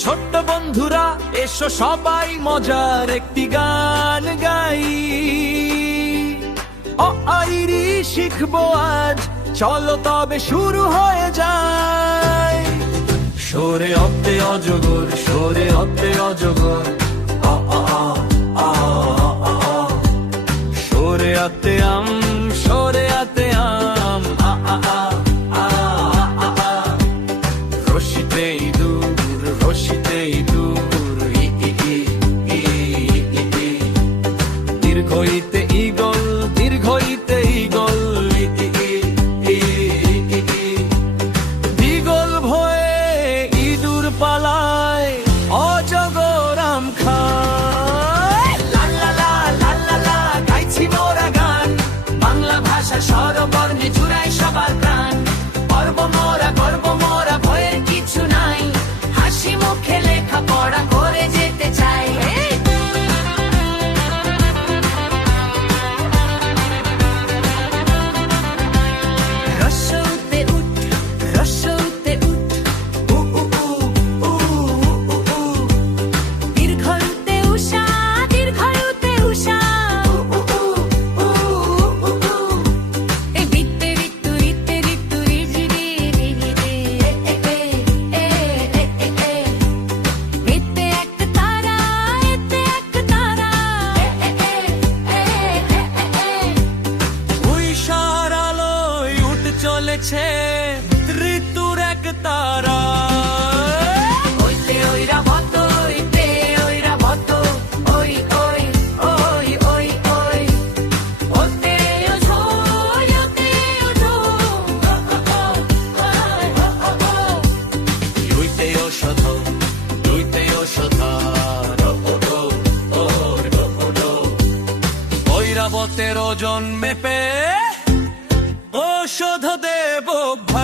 ছোট্ট বন্ধুরা এসো সবাই মজার একটি গান গাই। অ আইরি শিখবো আজ, চলো তবে শুরু হয়ে যায়। সরে অতে অজগর, সরে অতে অজগর, আ আ আ আ আ আ। সরে আতে আম, সরে আতে আম, আ আ আ আ আ আ। রশিতে ইঁদুর, রশিতে ইঁদুর, ই ই ই ই ই ই। দীর্ঘইতে ঈগল, দীর্ঘইতে ঈগল, ই ই ই ই ই। ঈগল ভয়ে ইঁদুর পালায়, অজগর আম খায়। লা লা লা লা লা লা, গাইছি মোরা গান, বাংলা ভাষা স্বরবর্ণে জুড়াই সবার প্রাণ। গর্ব মোরা, ভয়ের কিছু নাই, হাসি মুখে লেখা পড়া করে যেতে চাই। রস্যতে উঠ, রস্যতে উঠ, উ উ উ উ উ উ। দীর্ঘতে উষা, দীর্ঘতে উষা, উ উ উ উ উ উ। এ বিত্তে ঋতু, ঋতে ঋতু, রিজি রি রি রি রি, এ এ এ এ এ এ। এতে এক তারা, এতে এক তারা, এ এ এ এ এ এ। উইশার আলোয় উঠ চলেছে ঋতুর এক তারা। ওইতে ওইরা ভত, ওইতে ওইরা ভত, ওই ওই ওই ওই ওই। ওতে ওঠো, ওতে ওঠো, ও ও ও ও ও ও। লুইতে ওষধ, লুইতে ওষধ, ও ও ও ও ও ও। ঐরাবতের ওজন মেপে ঔষধ দেব।